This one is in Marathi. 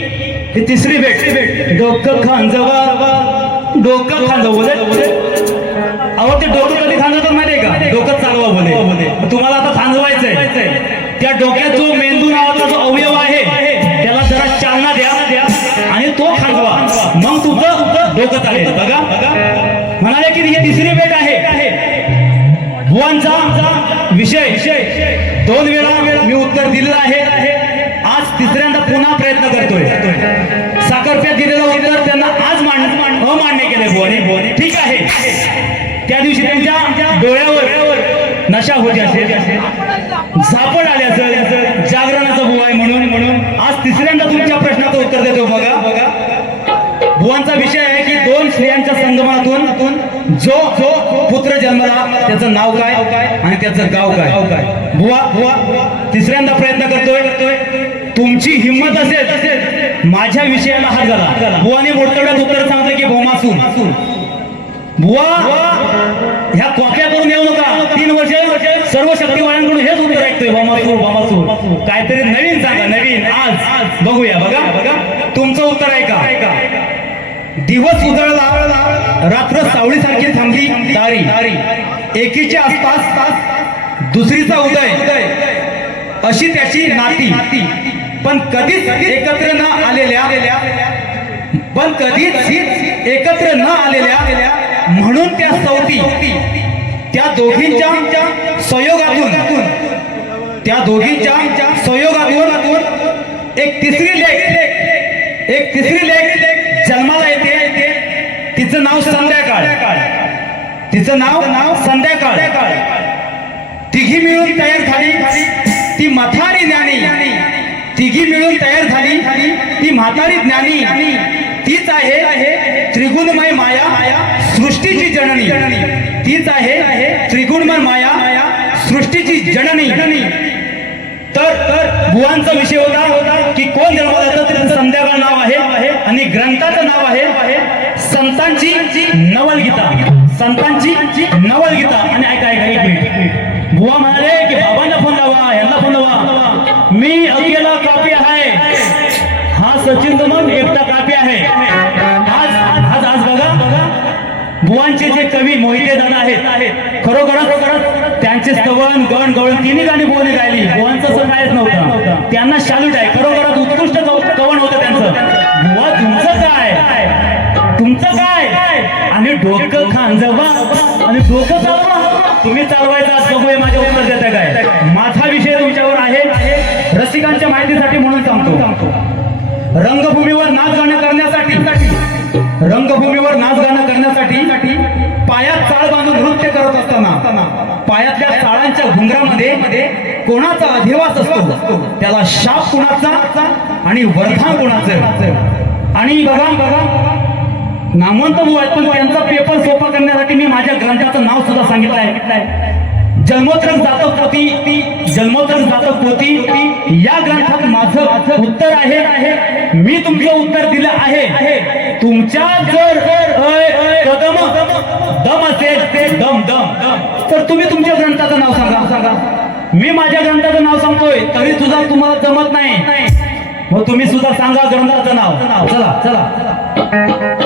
ही तिसरी भेट. डोकं खांजवा. डोकं खांजव बोले. अहो ते डोकं कधी खांजवतात माहितीये का? डोकं चालवा बोले. तुम्हाला आता खांजवायचंय. त्या डोक्यात जो मेंदू नावाचा जो अवयव आहे त्याला जरा चालना द्या आणि तो खांजवा. मग तुमचं डोकं चालेल. बघा. म्हणाले की ही तिसरी भेट आहे. भुवांचा विषय. दोन वेळा मी उत्तर दिलं. प्रयत्न करतोय. साखरप्यात दिलेलं उत्तर त्यांना आज मांड अमान्य केलंय बुवाने. बुवाने ठीक आहे. त्या दिवशी त्यांच्या डोळ्यावर नशा होती असेल झापड आल्याचं जागरणाचा बुवा आहे म्हणून. म्हणून आज तिसऱ्यांदा तुमच्या प्रश्नाचं उत्तर देतो बघा. बघा बुवांचा विषय आहे की दोन स्त्रियांच्या संगमातून जो जो पुत्र जन्मला त्याचं नाव काय आणि त्याचं गाव काय? बुवा बुवा तिसऱ्यांदा प्रयत्न करतोय. तुमची हिंमत असेल माझ्या विषयाला हात घाला बुवाने मोठ्यात उत्तर सांगतोय की भोमासून. बुवा ह्या कॉप्या करून येऊ नका. तीन वर्ष सर्व शक्तीवाल्यांकडून हेच उत्तर ऐकतोय भोमासूर भोमासूर काहीतरी नवीन सांगा नवीन. आज बघूया बघा. बघा तुमचं उत्तर ऐका. ऐका दिवस उजळला रात्र सावळीसारखी थांबली तारी. एकीच्या आसपास दुसरीचा उदय. अशी त्याची नाती. पण कधीच एकत्र न आलेल्या पण कधीच एकत्र न आलेल्या म्हणून त्या सौती त्या दोघींच्या संयोगातून त्या दोघींच्या संयोगातून एक तिसरी लेख एक तिसरी लेख जन्माला येते. तिचं नाव संध्याकाळ. तिचं नाव नाव संध्याकाळ. तिघी मिळून तयार झाली. ती मथारी ज्ञानी. तिघी मिळून तयार झाली. ती म्हातारी ज्ञानी. तीच आहे त्रिगुणमय माया सृष्टीची जननी. तीच आहे त्रिगुणमय माया सृष्टीची जननी. तर तर बुवांचा विषय होता की कोण निर्माण त्याचं संध्याकाळ नाव आहे आणि ग्रंथाचं नाव आहे संतांची नवलगीता. संतांची नवलगीता. आणि ऐका ऐका एक मिनिट. बुवा म्हणाले की बाबांना फोन लावा यांना फोन लावा. मी सचिन मग एकटा कापी आहे. आज आज आज बघा. बुवांचे जे कवी मोहिते दादा आहेत खरोखरच त्यांचे स्तवन गण गवळण तिन्ही गाणी बुवाने गायली. बुवांचं असं कायच नव्हतं. त्यांना शालूट आहे. खरोखरच उत्कृष्ट कवन होतं त्यांचं. बुवा तुमचं काय? तुमचं काय? आणि डोकं खांजवा. आणि डोकं चालवा. तुम्ही चालवायचं आज बघूया माझ्या उत्तर देता काय. माझा विषय तुमच्यावर आहे. रसिकांच्या माहितीसाठी म्हणून सांगतो सांगतो. रंगभूमीवर नाच गाणं करण्यासाठी रंगभूमीवर नाच गाणं करण्यासाठी पायात चाळ बांधून नृत्य करत असताना पायातल्या चाळांच्या घुंगरामध्ये कोणाचा अधिवास असतो? त्याला शाप कोणाचा आणि वरधान कोणाचं? आणि बघा बघा नामवंत आहेत पण त्यांचा पेपर सोपा करण्यासाठी मी माझ्या ग्रंथाचं नाव सुद्धा सांगितलं आहे. जन्मोत्तरक जातक पोती जन्मोत्तरक जातक पोती या ग्रंथात माझं उत्तर मी तुमचं उत्तर दिलं आहे. तुमच्या जर अय, कदम दम असेल ते दम दम. तर तुम्ही तुमच्या ग्रंथाचं नाव सांगा सांगा. मी माझ्या ग्रंथाचं नाव सांगतोय तरी सुद्धा तुम्हाला जमत नाही. मग तुम्ही सुद्धा सांगा ग्रंथाचं नाव. चला चला.